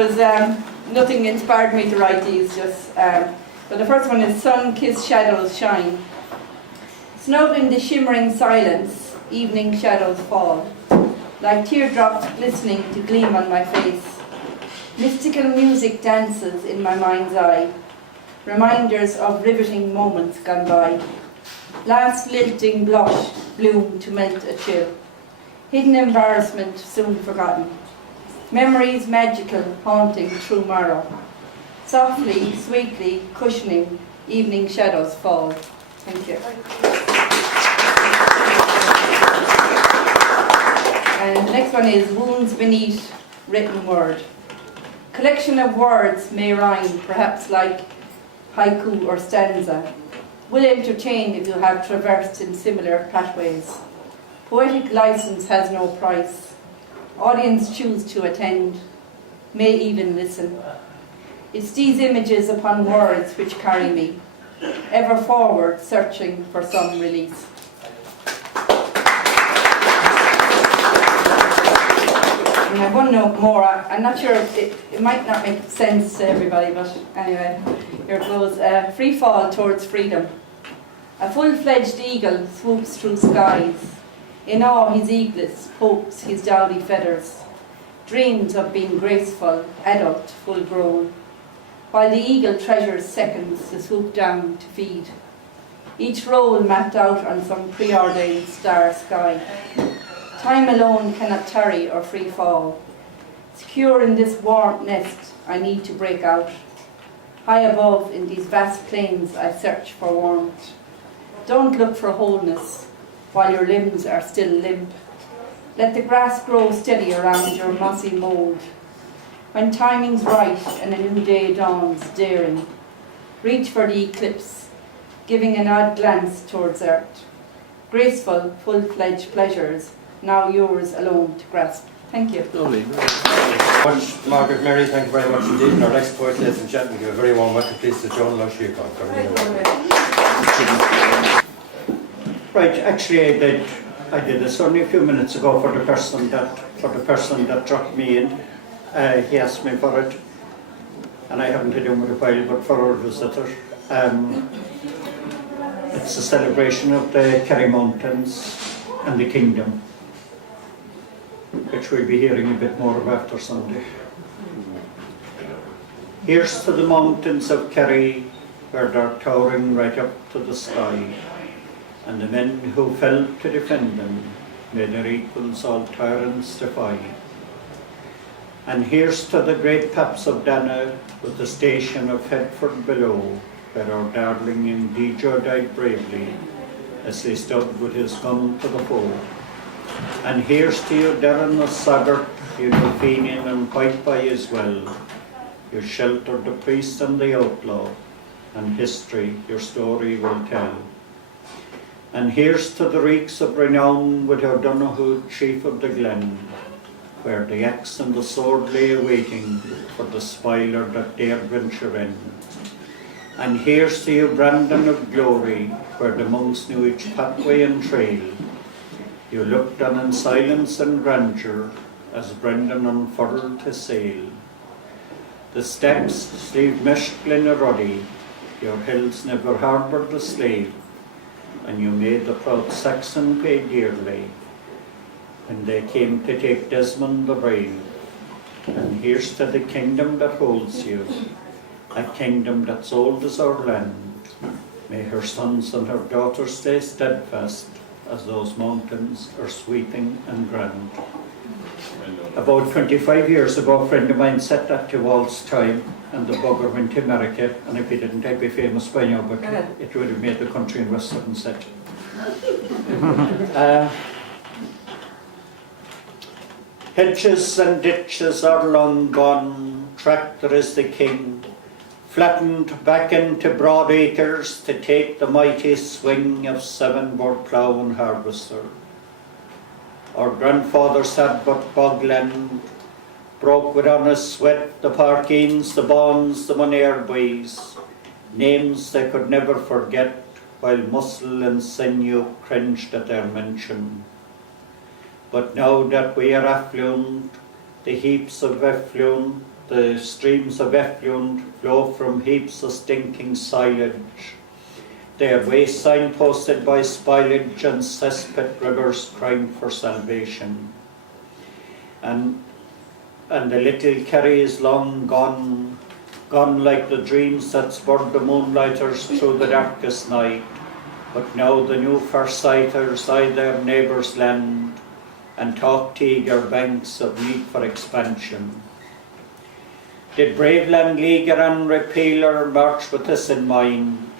Nothing inspired me to write these, but the first one is Sun-Kissed Shadows Shine. Snowed in the shimmering silence, evening shadows fall, like teardrops glistening to gleam on my face. Mystical music dances in my mind's eye, reminders of riveting moments gone by. Last lilting blush, bloom to melt a chill, hidden embarrassment soon forgotten. Memories magical, haunting through marrow. Softly, sweetly, cushioning, evening shadows fall. Thank you. And the next one is Wounds Beneath Written Word. Collection of words may rhyme, perhaps like haiku or stanza. Will entertain if you have traversed in similar pathways. Poetic license has no price. Audience choose to attend, may even listen. It's these images upon words which carry me, ever forward searching for some release. And I have one note more. I'm not sure, it might not make sense to everybody, but anyway, here it goes. Free fall towards freedom. A full-fledged eagle swoops through skies. In awe his eaglet pokes his dowdy feathers, dreams of being graceful, adult, full-grown, while the eagle treasures seconds to swoop down to feed, each roll mapped out on some preordained star sky. Time alone cannot tarry or free fall. Secure in this warm nest, I need to break out. High above in these vast plains I search for warmth. Don't look for wholeness while your limbs are still limp. Let the grass grow steady around your mossy mould. When timing's right and a new day dawns daring, reach for the eclipse, giving an odd glance towards earth. Graceful, full-fledged pleasures, now yours alone to grasp. Thank you. Lovely. Much, Margaret, Mary, thank you very much indeed. And our next poet, ladies and gentlemen, give a very warm welcome, please, to Donal. Right, actually I did this only a few minutes ago for the person that dropped me in. He asked me for it, and I haven't had him with a while, but for our visitor. It's a celebration of the Kerry Mountains and the Kingdom, which we'll be hearing a bit more of after Sunday. Here's to the mountains of Kerry, where they're towering right up to the sky, and the men who fell to defend them, may their equals all tyrants defy. And here's to the great paps of Dana, with the station of Headford below, where our darling Indijo died bravely, as they stood with his gun to the foe. And here's to you, Darren O'Saggart, you Fenian and Whiteby as well. You sheltered the priest and the outlaw, and history your story will tell. And here's to the reeks of renown, with O'Donoghue, chief of the glen, where the axe and the sword lay awaiting for the spoiler that dared venture in. And here's to you, Brandon of glory, where the monks knew each pathway and trail. You looked on in silence and grandeur, as Brendan unfurled his sail. The steps, sleeve-meshed Glenaruddy, your hills never harboured the slave, and you made the proud Saxon pay dearly, when they came to take Desmond the Brave. And here's to the kingdom that holds you, a kingdom that's old as our land. May her sons and her daughters stay steadfast, as those mountains are sweeping and grand. About 25 years ago, a friend of mine set that to Walt's time, and the bugger went to America, and if he didn't, I'd be famous by now, but it would have made the country in West Somerset. Hedges and ditches are long gone, tractor is the king, flattened back into broad acres to take the mighty swing of seven-board plough and harvester. Our grandfathers had but bogland, broke with honest sweat the Parkines, the Bonds, the Monair boys, names they could never forget, while muscle and sinew cringed at their mention. But now that we are affluent, the heaps of effluent the streams of effluent flow from heaps of stinking silage. Their waste signposted by spoilage and cesspit rivers crying for salvation. And the little Kerry is long gone, gone like the dreams that spurred the moonlighters through the darkest night. But now the new first-sighters eye their neighbours' land and talk to eager banks of need for expansion. Did brave Landleaguer and Repealer march with this in mind?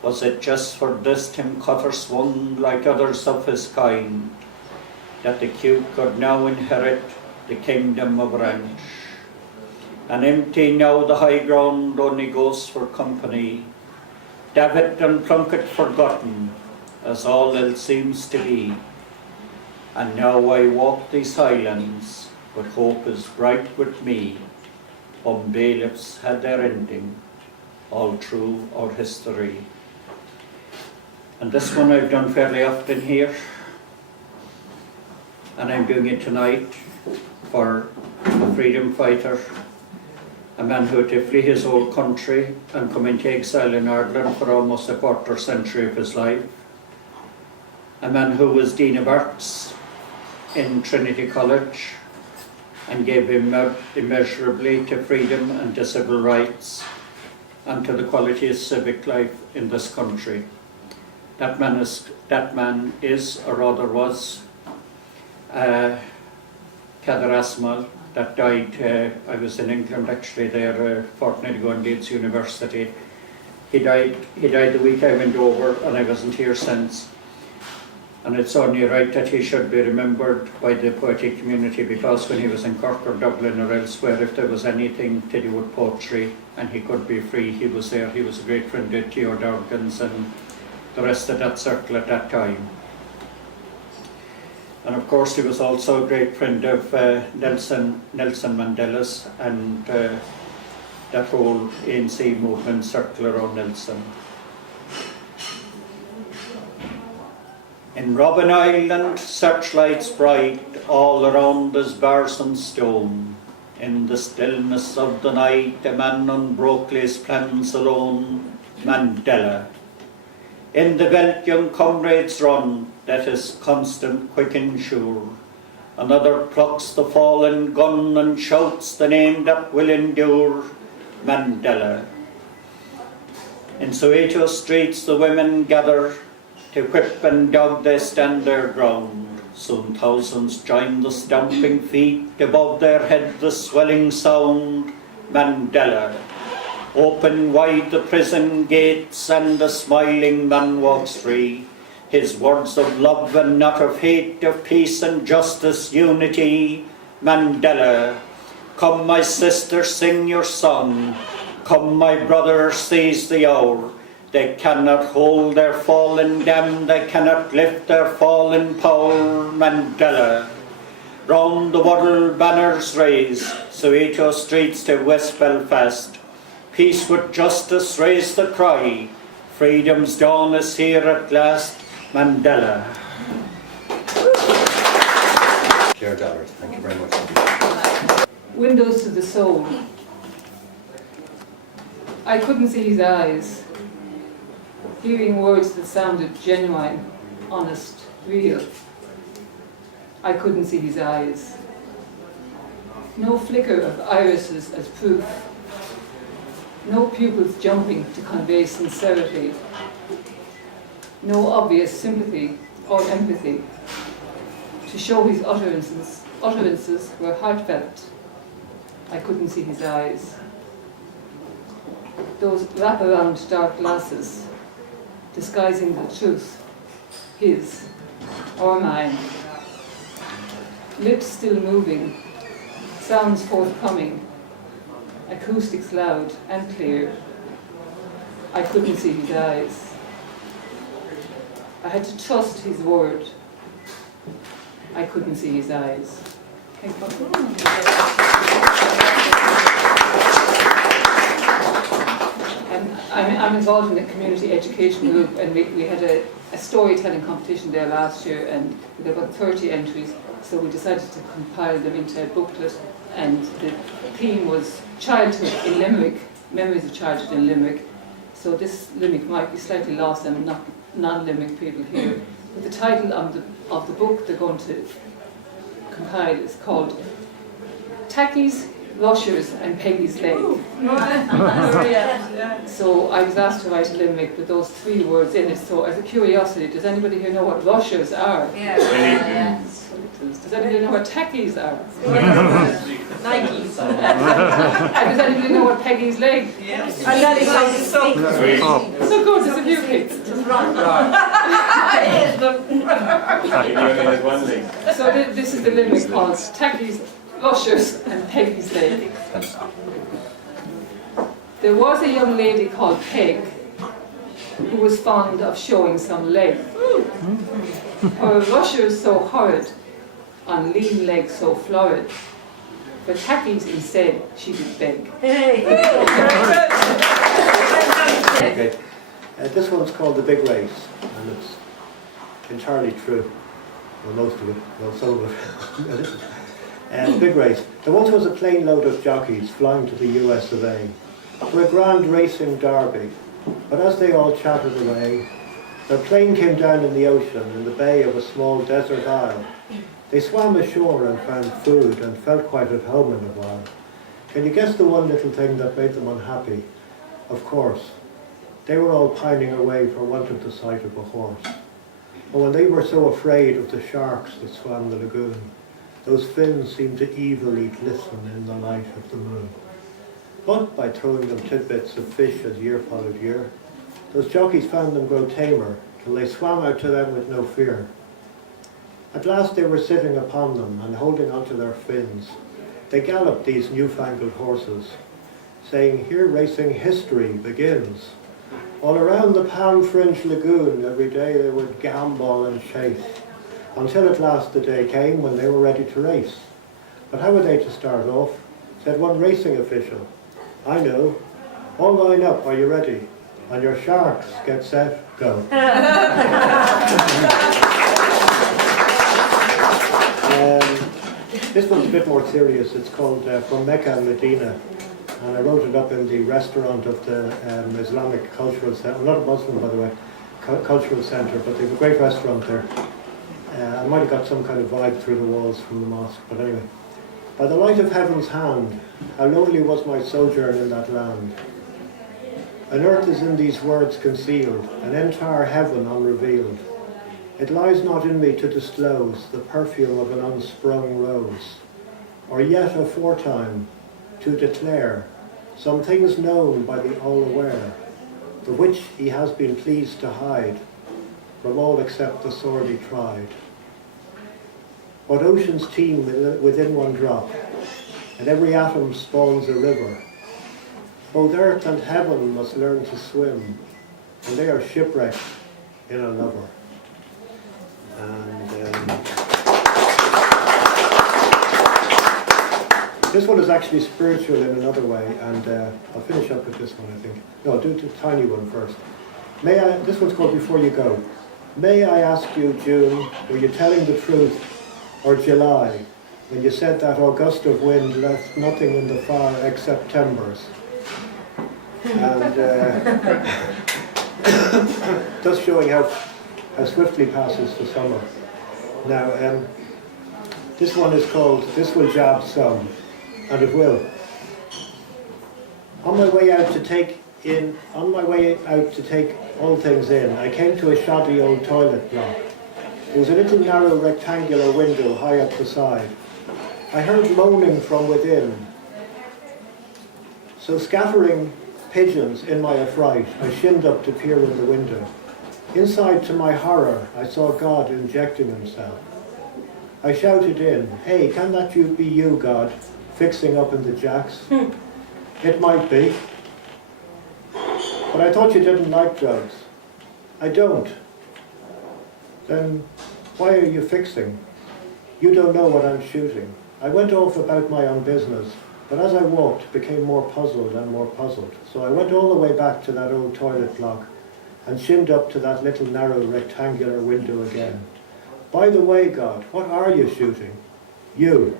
Was it just for this Tim Cutter swung like others of his kind, that the Q could now inherit the kingdom of Ranch? And empty now the high ground only goes for company, David and Plunkett forgotten, as all else seems to be. And now I walk these highlands, but hope is bright with me. Bailiffs had their ending, all through our history. And this one I've done fairly often here, and I'm doing it tonight for a freedom fighter, a man who had to flee his old country and come into exile in Ireland for almost a quarter century of his life, a man who was Dean of Arts in Trinity College and gave him immeasurably to freedom and to civil rights and to the quality of civic life in this country. That man is, or rather was, Cadair Asmal, that died. I was in England actually there a fortnight ago in Leeds University. He died the week I went over, and I wasn't here since. And it's only right that he should be remembered by the poetic community, because when he was in Cork or Dublin or elsewhere, if there was anything to do with poetry and he could be free, he was there. He was a great friend of Theo Dorgans and the rest of that circle at that time. And of course he was also a great friend of Nelson Mandela's and that whole ANC movement circle around Nelson. In Robben Island, searchlights bright all around us, bars and stone. In the stillness of the night, a man on Brockley's plans alone, Mandela. In the belt young comrades run, that is constant, quick and sure. Another plucks the fallen gun and shouts the name that will endure, Mandela. In Soweto streets the women gather, to whip and dog they stand their ground. Soon thousands join the stamping feet, above their head the swelling sound, Mandela. Open wide the prison gates and the smiling man walks free. His words of love and not of hate, of peace and justice, unity, Mandela. Come my sister, sing your song. Come my brother, seize the hour. They cannot hold their fallen dam, they cannot lift their fallen power, Mandela. Round the world banners raise, Soweto streets to West Belfast. Peace with justice raise the cry, freedom's dawn is here at last, Mandela. Chair Dallard, thank you very much. Windows to the soul. I couldn't see his eyes. Hearing words that sounded genuine, honest, real. I couldn't see his eyes. No flicker of irises as proof. No pupils jumping to convey sincerity. No obvious sympathy or empathy to show his utterances were heartfelt. I couldn't see his eyes. Those wraparound dark glasses, disguising the truth, his or mine. Lips still moving, sounds forthcoming, acoustics loud and clear. I couldn't see his eyes. I had to trust his word. I couldn't see his eyes. Thank you. I'm involved in the community education group, and we had a storytelling competition there last year, and we got about 30 entries, so we decided to compile them into a booklet and the theme was childhood in Limerick, memories of childhood in Limerick. So this Limerick might be slightly lost and not non-Limerick people here. But the title of the book they're going to compile is called Tackies, Rushers and Peggy's Leg. So I was asked to write a limerick with those 3 words in it. So as a curiosity, does anybody here know what rushers are? Does anybody know what tackies are? Nikes. And does anybody know what Peggy's Leg? And that is like so So good, there's a few kids. So this is the limerick called Tackies, Rushers and Peggy's Leg. There was a young lady called Peg who was fond of showing some leg. Her rushers so horrid, on lean legs so florid, for tackies instead she did beg. Okay. This one's called The Big Race, and it's entirely true. Well, most of it, well, some of it. The Big Race. There once was a plane load of jockeys flying to the US of A for a grand racing derby, but as they all chatted away, their plane came down in the ocean in the bay of a small desert isle. They swam ashore and found food and felt quite at home in a while. Can you guess the one little thing that made them unhappy? Of course, they were all pining away for want of the sight of a horse. But when they were so afraid of the sharks that swam the lagoon, those fins seemed to evilly glisten in the light of the moon. But by throwing them tidbits of fish as year followed year, those jockeys found them grow tamer, till they swam out to them with no fear. At last they were sitting upon them and holding onto their fins. They galloped these newfangled horses, saying, "Here racing history begins." All around the palm-fringed lagoon every day they would gambol and chase, until at last the day came when they were ready to race. But how were they to start off? Said one racing official, "I know. All line up, are you ready? On your sharks, get set, go." This one's a bit more serious. It's called From Mecca and Medina, and I wrote it up in the restaurant of the Islamic Cultural Centre. I'm not a Muslim, by the way, Cultural Centre, but they have a great restaurant there. I might have got some kind of vibe through the walls from the mosque, but anyway. By the light of heaven's hand, how lonely was my sojourn in that land. An earth is in these words concealed, an entire heaven unrevealed. It lies not in me to disclose the perfume of an unsprung rose, or yet aforetime to declare some things known by the all-aware, the which he has been pleased to hide from all except the sorely tried. What oceans teem within one drop, and every atom spawns a river. Both earth and heaven must learn to swim, and they are shipwrecked in a lover. And this one is actually spiritual in another way, and I'll finish up with this one, I think. No, I'll do the tiny one first. This one's called Before You Go. May I ask you, June, were you telling the truth, or July, when you said that a gust of wind left nothing in the fire except timbers? And just showing how swiftly passes the summer. Now, this one is called This Will Jab Some, and it will. On my way out to take all things in, I came to a shoddy old toilet block. There was a little narrow rectangular window high up the side. I heard moaning from within. So scattering pigeons in my affright, I shinned up to peer in the window. Inside, to my horror, I saw God injecting himself. I shouted in, "Hey, can that be you, God, fixing up in the jacks?" "It might be. But I thought you didn't like drugs." "I don't." "Then why are you fixing? You don't know what I'm shooting." I went off about my own business, but as I walked, became more puzzled and more puzzled. So I went all the way back to that old toilet block and shinned up to that little narrow rectangular window again. "By the way, God, what are you shooting?" "You."